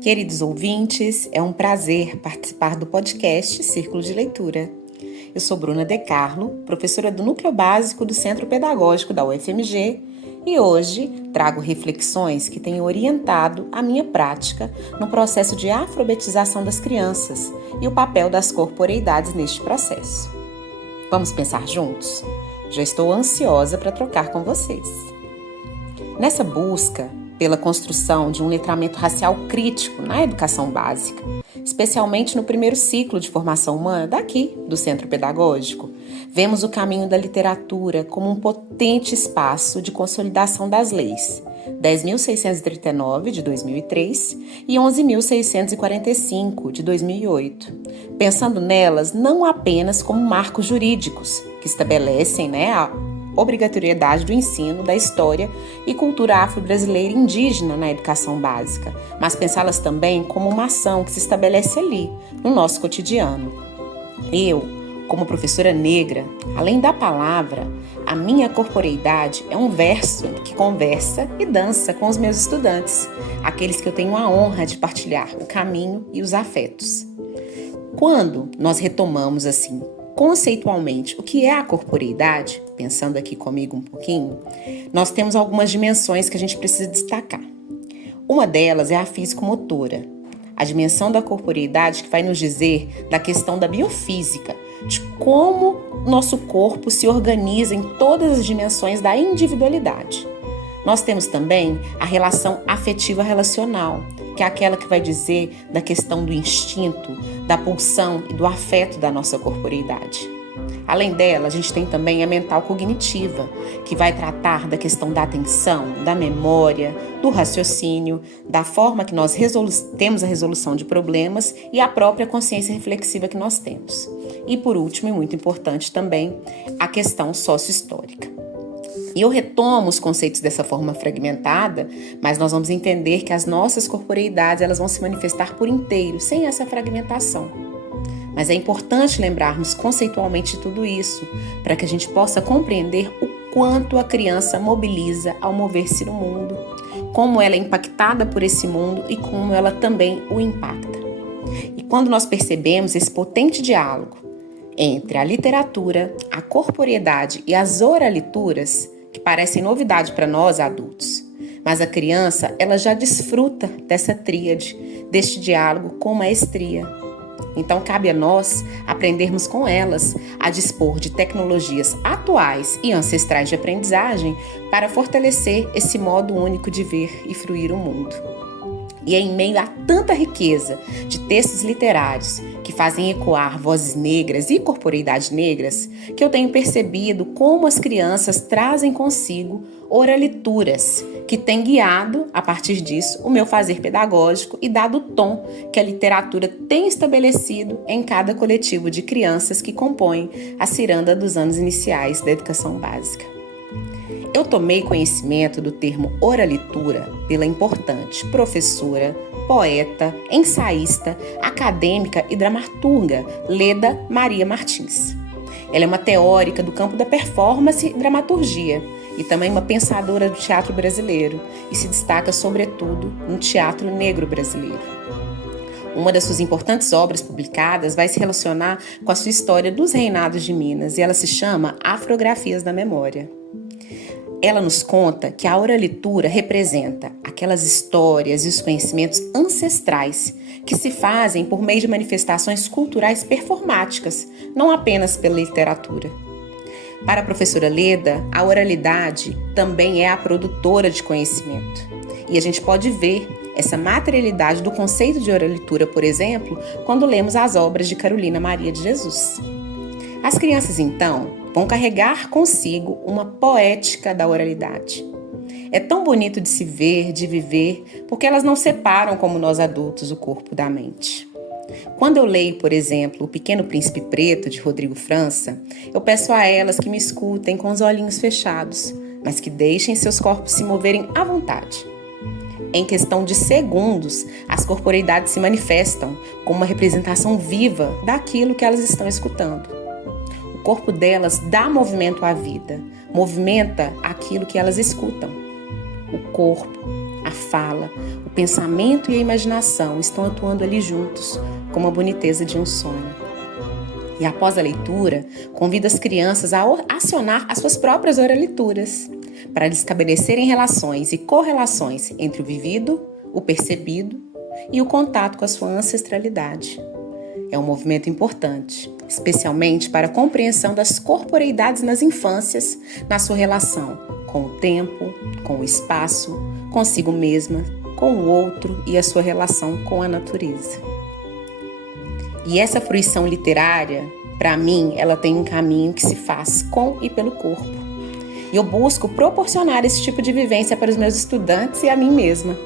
Queridos ouvintes, é um prazer participar do podcast Círculo de Leitura. Eu sou Bruna De Carlo, professora do Núcleo Básico do Centro Pedagógico da UFMG, e hoje trago reflexões que têm orientado a minha prática no processo de alfabetização das crianças e o papel das corporeidades neste processo. Vamos pensar juntos? Já estou ansiosa para trocar com vocês. Nessa busca pela construção de um letramento racial crítico na educação básica, especialmente no primeiro ciclo de formação humana daqui, do Centro Pedagógico, vemos o caminho da literatura como um potente espaço de consolidação das leis 10.639, de 2003, e 11.645, de 2008, pensando nelas não apenas como marcos jurídicos que estabelecem a obrigatoriedade do ensino da história e cultura afro-brasileira e indígena na educação básica, mas pensá-las também como uma ação que se estabelece ali, no nosso cotidiano. Eu, como professora negra, além da palavra, a minha corporeidade é um verso que conversa e dança com os meus estudantes, aqueles que eu tenho a honra de partilhar o caminho e os afetos. Quando nós retomamos assim, conceitualmente, o que é a corporeidade, pensando aqui comigo um pouquinho, nós temos algumas dimensões que a gente precisa destacar. Uma delas é a físico-motora, a dimensão da corporeidade que vai nos dizer da questão da biofísica, de como nosso corpo se organiza em todas as dimensões da individualidade. Nós temos também a relação afetiva relacional, que é aquela que vai dizer da questão do instinto, da pulsão e do afeto da nossa corporeidade. Além dela, a gente tem também a mental cognitiva, que vai tratar da questão da atenção, da memória, do raciocínio, da forma que nós temos a resolução de problemas e a própria consciência reflexiva que nós temos. E por último, e muito importante também, a questão sócio-histórica. E eu retomo os conceitos dessa forma fragmentada, mas nós vamos entender que as nossas corporeidades elas vão se manifestar por inteiro, sem essa fragmentação. Mas é importante lembrarmos conceitualmente de tudo isso, para que a gente possa compreender o quanto a criança mobiliza ao mover-se no mundo, como ela é impactada por esse mundo e como ela também o impacta. E quando nós percebemos esse potente diálogo entre a literatura, a corporeidade e as oralituras, que parecem novidade para nós adultos, mas a criança ela já desfruta dessa tríade, deste diálogo com maestria. Então cabe a nós aprendermos com elas a dispor de tecnologias atuais e ancestrais de aprendizagem para fortalecer esse modo único de ver e fruir o mundo. E é em meio a tanta riqueza de textos literários que fazem ecoar vozes negras e corporeidades negras que eu tenho percebido como as crianças trazem consigo oralituras que têm guiado, a partir disso, o meu fazer pedagógico e dado o tom que a literatura tem estabelecido em cada coletivo de crianças que compõem a ciranda dos anos iniciais da educação básica. Eu tomei conhecimento do termo oralitura pela importante professora, poeta, ensaísta, acadêmica e dramaturga Leda Maria Martins. Ela é uma teórica do campo da performance e dramaturgia e também uma pensadora do teatro brasileiro e se destaca sobretudo no teatro negro brasileiro. Uma das suas importantes obras publicadas vai se relacionar com a sua história dos reinados de Minas e ela se chama Afrografias da Memória. Ela nos conta que a oralitura representa aquelas histórias e os conhecimentos ancestrais que se fazem por meio de manifestações culturais performáticas, não apenas pela literatura. Para a professora Leda, a oralidade também é a produtora de conhecimento. E a gente pode ver essa materialidade do conceito de oralitura, por exemplo, quando lemos as obras de Carolina Maria de Jesus. As crianças, então, vão carregar consigo uma poética da oralidade. É tão bonito de se ver, de viver, porque elas não separam, como nós adultos, o corpo da mente. Quando eu leio, por exemplo, O Pequeno Príncipe Preto, de Rodrigo França, eu peço a elas que me escutem com os olhinhos fechados, mas que deixem seus corpos se moverem à vontade. Em questão de segundos, as corporeidades se manifestam como uma representação viva daquilo que elas estão escutando. O corpo delas dá movimento à vida, movimenta aquilo que elas escutam. O corpo, a fala, o pensamento e a imaginação estão atuando ali juntos, como a boniteza de um sonho. E após a leitura, convido as crianças a acionar as suas próprias oralituras, para estabelecerem relações e correlações entre o vivido, o percebido e o contato com a sua ancestralidade. É um movimento importante, especialmente para a compreensão das corporeidades nas infâncias, na sua relação com o tempo, com o espaço, consigo mesma, com o outro e a sua relação com a natureza. E essa fruição literária, para mim, ela tem um caminho que se faz com e pelo corpo. E eu busco proporcionar esse tipo de vivência para os meus estudantes e a mim mesma.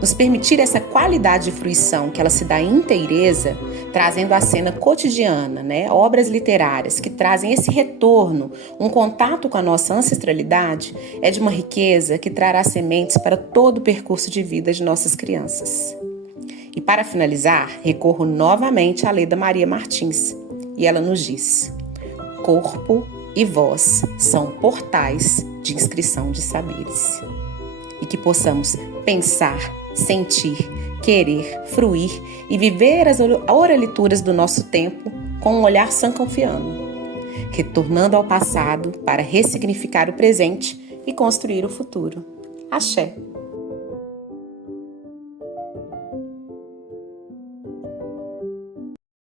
Nos permitir essa qualidade de fruição que ela se dá em inteireza, trazendo à cena cotidiana, obras literárias que trazem esse retorno, um contato com a nossa ancestralidade, é de uma riqueza que trará sementes para todo o percurso de vida de nossas crianças. E para finalizar, recorro novamente à Leda Maria Martins, e ela nos diz: corpo e voz são portais de inscrição de saberes. E que possamos pensar, sentir, querer, fruir e viver as oralituras do nosso tempo com um olhar sanconfiano, retornando ao passado para ressignificar o presente e construir o futuro. Axé!